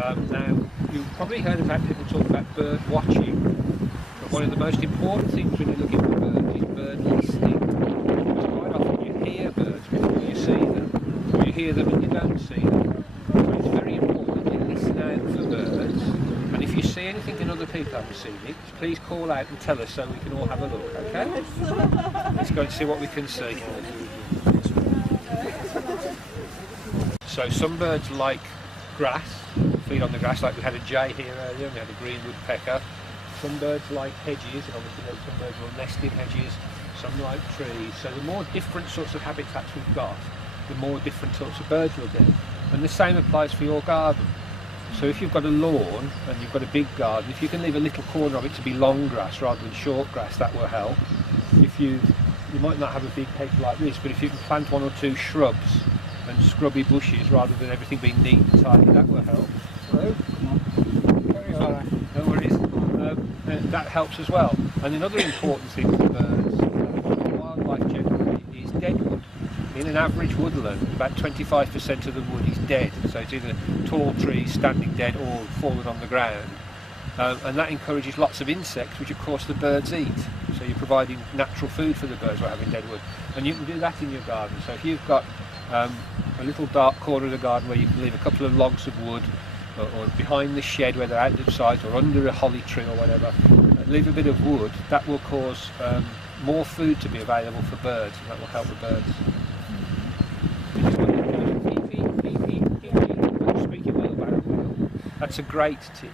Now, you've probably heard about people talk about bird watching, but one of the most important things when you're looking for birds is bird listening. Because quite often you hear birds before you see them, or you hear them and you don't see them. So it's very important that you listen out for birds, and if you see anything and other people haven't seen it, please call out and tell us so we can all have a look, okay? Let's go and see what we can see. So some birds like grass, feed on the grass, like we had a jay here earlier, and we had a green woodpecker. Some birds like hedges, obviously some birds will nest in hedges, some like trees. So the more different sorts of habitats we've got, the more different sorts of birds we'll get. And the same applies for your garden. So if you've got a lawn and you've got a big garden, if you can leave a little corner of it to be long grass rather than short grass, that will help. If you might not have a big hedge like this, but if you can plant one or two shrubs and scrubby bushes rather than everything being neat and tidy, that will help. Hello? Come on. Carry on. No worries. That helps as well. And another important thing for birds, and wildlife generally, is dead wood. In an average woodland, about 25% of the wood is dead. So it's either tall trees standing dead or fallen on the ground. And that encourages lots of insects, which of course the birds eat. So you're providing natural food for the birds by having dead wood. And you can do that in your garden. So if you've got a little dark corner of the garden where you can leave a couple of logs of wood, or behind the shed where they're out of sight, or under a holly tree or whatever, leave a bit of wood, that will cause more food to be available for birds, and that will help the birds. That's a great tit.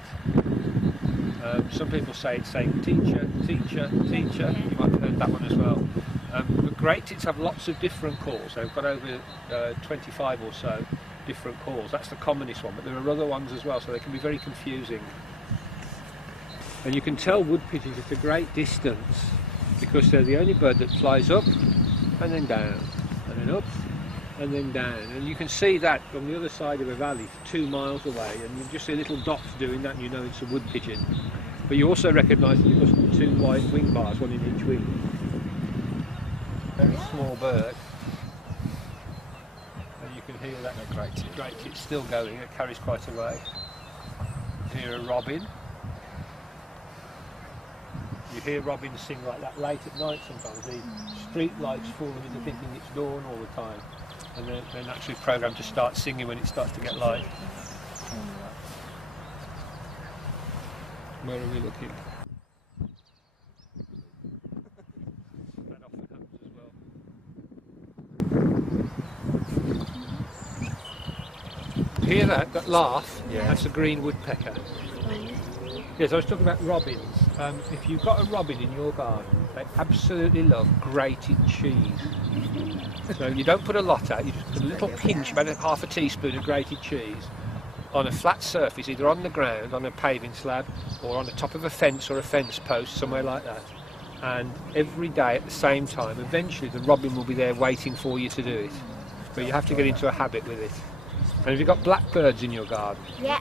Some people say it's saying teacher, teacher, teacher. You might have heard that one as well. But great tits have lots of different calls. They've got over 25 or so different calls. That's the commonest one, but there are other ones as well, so they can be very confusing. And you can tell wood pigeons at a great distance because they're the only bird that flies up and then down, and then up and then down. And you can see that on the other side of a valley 2 miles away, and you just see little dots doing that and you know it's a wood pigeon. But you also recognise it because of the 2 white wing bars, one in each wing. Very small bird. And you can hear that great it's still going, it carries quite a way. You hear a robin. You hear robins sing like that late at night sometimes. The street lights fool them into thinking it's dawn all the time. And they're naturally programmed to start singing when it starts to get light. Where are we looking? That often happens as well. Hear that laugh? Yeah. That's a green woodpecker. Yes, I was talking about robins. If you've got a robin in your garden, they absolutely love grated cheese. So you don't put a lot out, you just put a little pinch, about half a teaspoon of grated cheese on a flat surface, either on the ground, on a paving slab, or on the top of a fence or a fence post, somewhere like that. And every day at the same time, eventually the robin will be there waiting for you to do it. But you have to get into a habit with it. And have you got blackbirds in your garden? Yeah.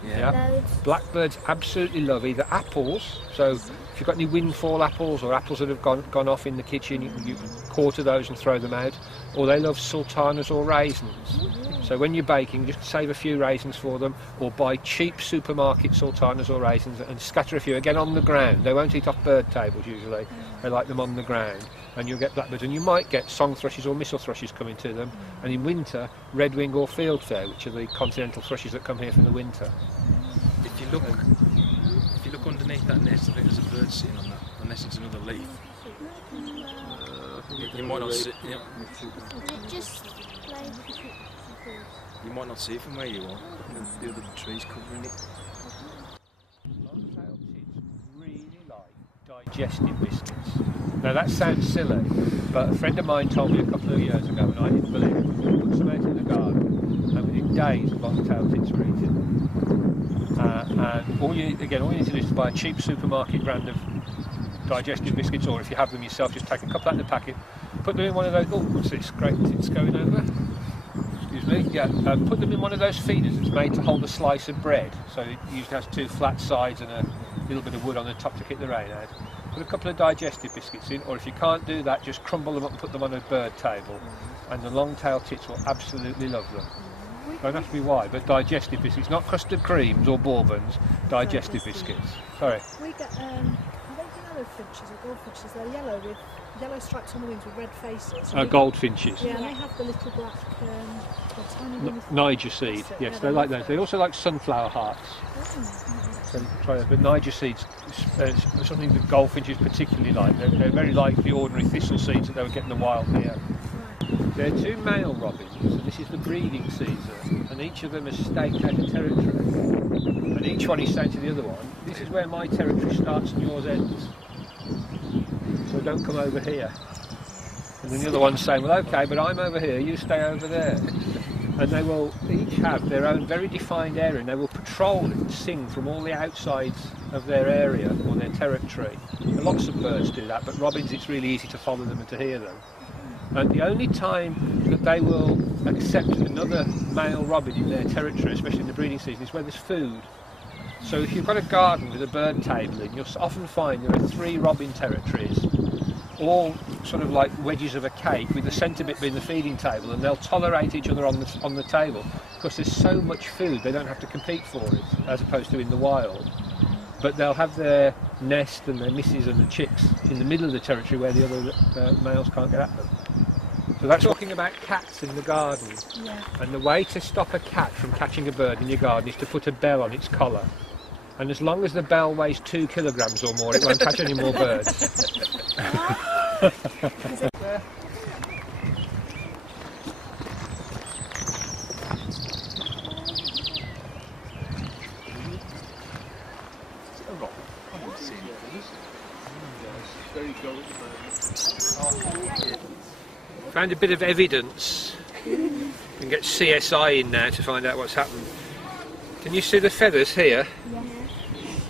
Loads. Blackbirds absolutely love either apples, so if you've got any windfall apples or apples that have gone off in the kitchen, you can quarter those and throw them out, or they love sultanas or raisins. So when you're baking, just save a few raisins for them, or buy cheap supermarket sultanas or raisins and scatter a few, again on the ground. They won't eat off bird tables usually, they like them on the ground. And you'll get blackbirds, and you might get song thrushes or missel thrushes coming to them, and in winter, redwing or fieldfare, which are the continental thrushes that come here for the winter. If you look underneath that nest, I think there's a bird sitting on that, unless it's another leaf. You might not see. Yeah. Just like You might not see it from where you are. The other trees covering it. Long-tailed tits really like digestive biscuits. Now that sounds silly, but a friend of mine told me a couple of years ago, and I didn't believe it. He put some out in the garden, and within days, long-tailed tits were eaten. And all you need to do is buy a cheap supermarket brand of digestive biscuits, or if you have them yourself, just take a couple out of the packet, put them in one of those. Oh, what's this? Great tits going over. Excuse me. Yeah, put them in one of those feeders that's made to hold a slice of bread. So it usually has 2 flat sides and a little bit of wood on the top to keep the rain out. Put a couple of digestive biscuits in, or if you can't do that, just crumble them up and put them on a bird table, and the long-tailed tits will absolutely love them. Don't have to be white, but digestive biscuits, not custard creams or bourbons, digestive biscuits. Sorry. We get, I think yellow finches or goldfinches, they're yellow with yellow stripes on the wings with red faces. Goldfinches. Yeah, and they have the little black, tiny little... Niger seed, yes, yeah, they like those. They also like sunflower hearts. So you can try that. But Niger seeds, something that goldfinches particularly like. They're very like the ordinary thistle seeds that they would get in the wild here. There are 2 male robins, and this is the breeding season, and each of them has staked out a territory. And each one is saying to the other one, this is where my territory starts and yours ends. So don't come over here. And then the other one's saying, well, okay, but I'm over here, you stay over there. And they will each have their own very defined area, and they will patrol and sing from all the outsides of their area or their territory. And lots of birds do that, but robins, it's really easy to follow them and to hear them. And the only time that they will accept another male robin in their territory, especially in the breeding season, is when there's food. So if you've got a garden with a bird table in, you'll often find there are 3 robin territories, all sort of like wedges of a cake, with the centre bit being the feeding table, and they'll tolerate each other on the table because there's so much food they don't have to compete for it, as opposed to in the wild. But they'll have their nest and their misses and the chicks in the middle of the territory where the other males can't get at them. So that's talking about cats in the garden. Yeah. And the way to stop a cat from catching a bird in your garden is to put a bell on its collar. And as long as the bell weighs 2 kilograms or more, it won't catch any more birds. Found a bit of evidence. We can get CSI in now to find out what's happened. Can you see the feathers here?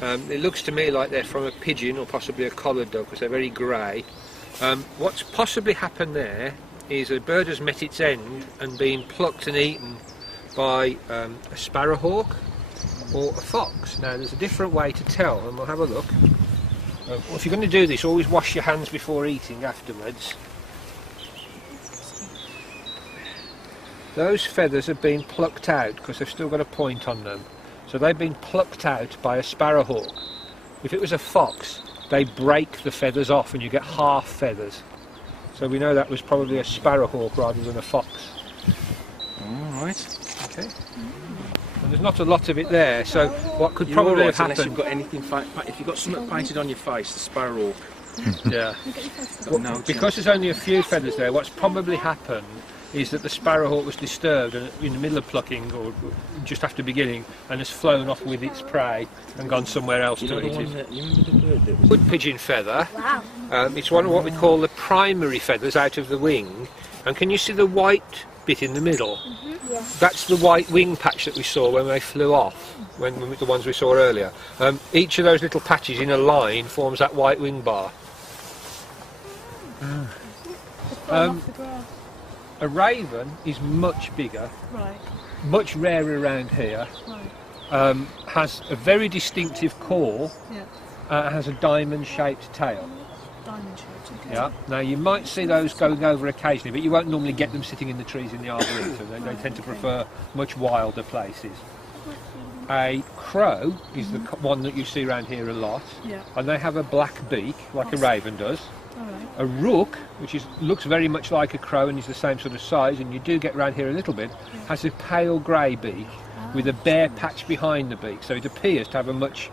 Yeah. It looks to me like they're from a pigeon or possibly a collared dove because they're very grey. What's possibly happened there is a bird has met its end and been plucked and eaten by a sparrowhawk or a fox. Now there's a different way to tell, and we'll have a look. Well, if you're going to do this, always wash your hands before eating afterwards. Those feathers have been plucked out because they've still got a point on them. So they've been plucked out by a sparrowhawk. If it was a fox, they break the feathers off and you get half feathers. So we know that was probably a sparrowhawk rather than a fox. Alright. Okay. And there's not a lot of it there, so what could probably have happened... Unless you've got anything, if you've got something painted on your face, the sparrowhawk. Yeah. Got no Because chance. there's only a few feathers there, what's probably happened is that the sparrowhawk was disturbed and in the middle of plucking or just after beginning and has flown off with its prey and gone somewhere else You to know the eat one it. that, you remember the bird that was... Wood pigeon feather. Wow. It's one of what we call the primary feathers out of the wing. And can you see the white bit in the middle? Yeah. That's the white wing patch that we saw when they flew off, when the ones we saw earlier. Each of those little patches in a line forms that white wing bar. Off the grass. A raven is much bigger, Right, much rarer around here, right. has a very distinctive call, Yeah. has a diamond-shaped tail. Diamond shaped. Okay. Yeah. Now you might see those going over occasionally, but you won't normally get them sitting in the trees in the arboretum. They tend to prefer much wilder places. A crow is the one that you see around here a lot, Yeah. and they have a black beak, like a raven does. All right. A rook, which looks very much like a crow and is the same sort of size, and you do get around here a little bit, has a pale grey beak with a bare patch behind the beak. So it appears to have a much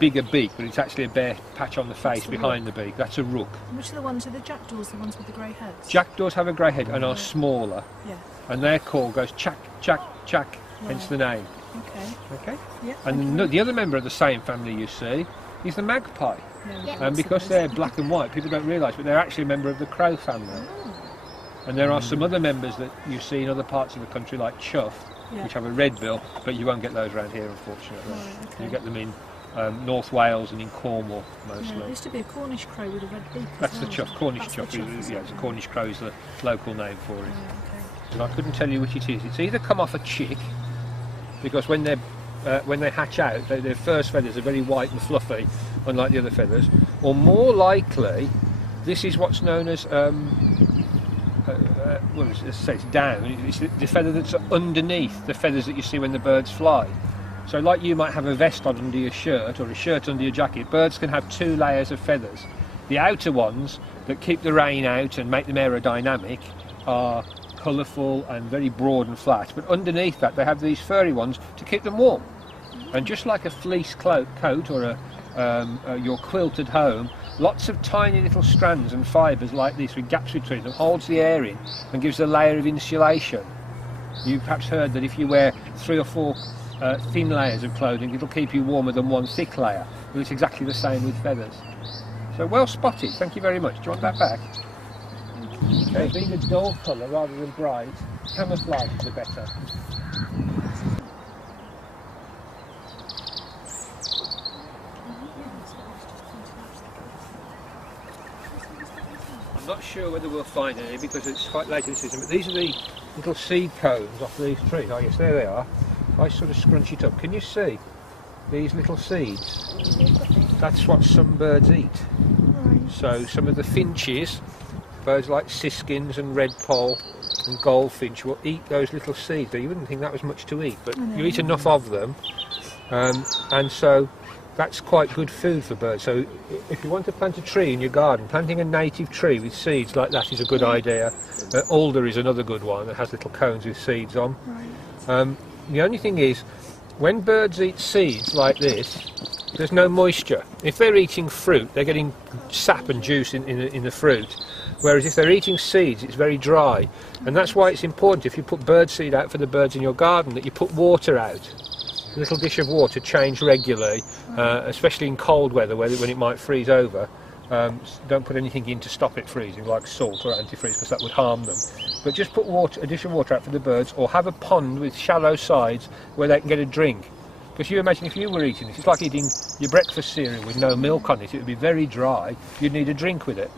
bigger beak, but it's actually a bare patch on the face behind the beak. That's a rook. And which are the ones? Are the jackdaws the ones with the grey heads? Jackdaws have a grey head and are smaller, Yeah. and their call goes chack, chack, chack, hence the name. Okay. Okay? Yeah. And the other member of the same family you see is the magpie. Yeah. And because they're black and white, people don't realise, but they're actually a member of the crow family. And there are some other members that you see in other parts of the country, like chough, Yeah. which have a red bill, but you won't get those around here, unfortunately. Right, okay. You get them in North Wales and in Cornwall, Yeah, mostly. there used to be a Cornish crow with a red beak. as That's the well. chough, Cornish That's the chough. chough, is Yeah, it? it's a Cornish crow is the local name for it. Right, okay. And I couldn't tell you which it is. It's either come off a chick, because when they hatch out, their first feathers are very white and fluffy, unlike the other feathers, or more likely, this is what's known as well, as I say, it's down. It's the feather that's underneath the feathers that you see when the birds fly. So like you might have a vest on under your shirt or a shirt under your jacket, birds can have 2 layers of feathers. The outer ones that keep the rain out and make them aerodynamic are colourful and very broad and flat, but underneath that they have these furry ones to keep them warm. And just like a fleece coat or your quilt at home, lots of tiny little strands and fibres like this with gaps between them holds the air in and gives a layer of insulation. You've perhaps heard that if you wear 3 or 4 thin layers of clothing, it'll keep you warmer than 1 thick layer. Well, it's exactly the same with feathers. So well spotted, thank you very much. Do you want that back? Okay, being a dull colour rather than bright, camouflage is better. I'm not sure whether we'll find any because it's quite late in the season, but these are the little seed cones off these trees. Oh yes, there they are. If I sort of scrunch it up, can you see these little seeds? That's what some birds eat. So some of the finches, birds like siskins and redpoll and goldfinch will eat those little seeds. Now, you wouldn't think that was much to eat, but you eat enough of them, and so that's quite good food for birds. So if you want to plant a tree in your garden, planting a native tree with seeds like that is a good idea. Alder is another good one that has little cones with seeds on. The only thing is, when birds eat seeds like this, there's no moisture. If they're eating fruit, they're getting sap and juice in the fruit, whereas if they're eating seeds, it's very dry. And that's why it's important, if you put bird seed out for the birds in your garden, that you put water out. A little dish of water, change regularly, especially in cold weather when it might freeze over. Don't put anything in to stop it freezing, like salt or antifreeze, because that would harm them. But just put a dish of water out for the birds, or have a pond with shallow sides where they can get a drink. Because you imagine if you were eating this, it's like eating your breakfast cereal with no milk on it. It would be very dry. You'd need a drink with it.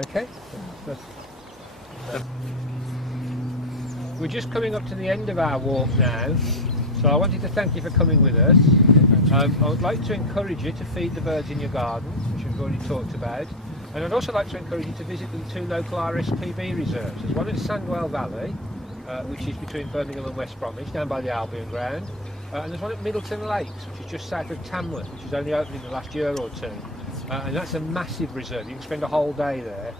Okay? We're just coming up to the end of our walk now. So I wanted to thank you for coming with us. I would like to encourage you to feed the birds in your gardens, which we've already talked about. And I'd also like to encourage you to visit the 2 local RSPB reserves. There's one in Sandwell Valley, which is between Birmingham and West Bromwich, down by the Albion Ground. And there's one at Middleton Lakes, which is just south of Tamworth, which is only opened in the last year or 2. And that's a massive reserve. You can spend a whole day there.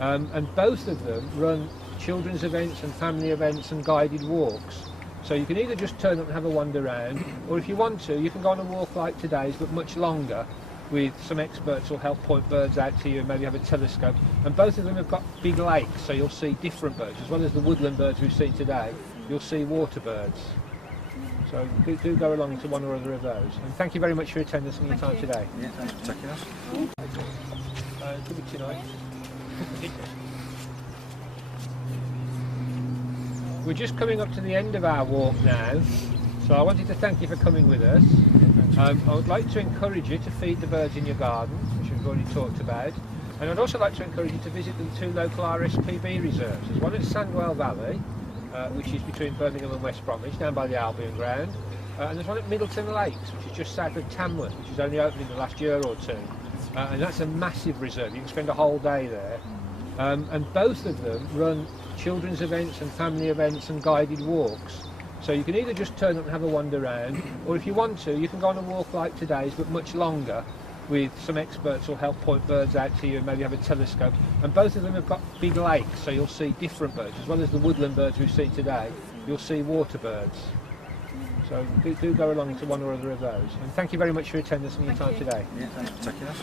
And both of them run children's events and family events and guided walks. So you can either just turn up and have a wander around, or if you want to, you can go on a walk like today's, but much longer, with some experts who'll help point birds out to you and maybe have a telescope. And both of them have got big lakes, so you'll see different birds. As well as the woodland birds we see today, you'll see water birds. So do go along to one or other of those. And thank you very much for your attendance and your time today. Yeah, thanks for taking us. Good luck tonight. We're just coming up to the end of our walk now, so I wanted to thank you for coming with us. I would like to encourage you to feed the birds in your gardens, which we've already talked about. And I'd also like to encourage you to visit the 2 local RSPB reserves. There's one in Sandwell Valley, which is between Birmingham and West Bromwich, down by the Albion Ground. And there's one at Middleton Lakes, which is just south of Tamworth, which is only opened in the last year or 2. And that's a massive reserve. You can spend a whole day there. And both of them run children's events and family events and guided walks. So you can either just turn up and have a wander around, or if you want to, you can go on a walk like today's, but much longer, with some experts who'll help point birds out to you and maybe have a telescope. And both of them have got big lakes, so you'll see different birds. As well as the woodland birds we see today, you'll see water birds. So do go along to one or other of those. And thank you very much for your attendance and your time today. Yeah, thanks for taking us.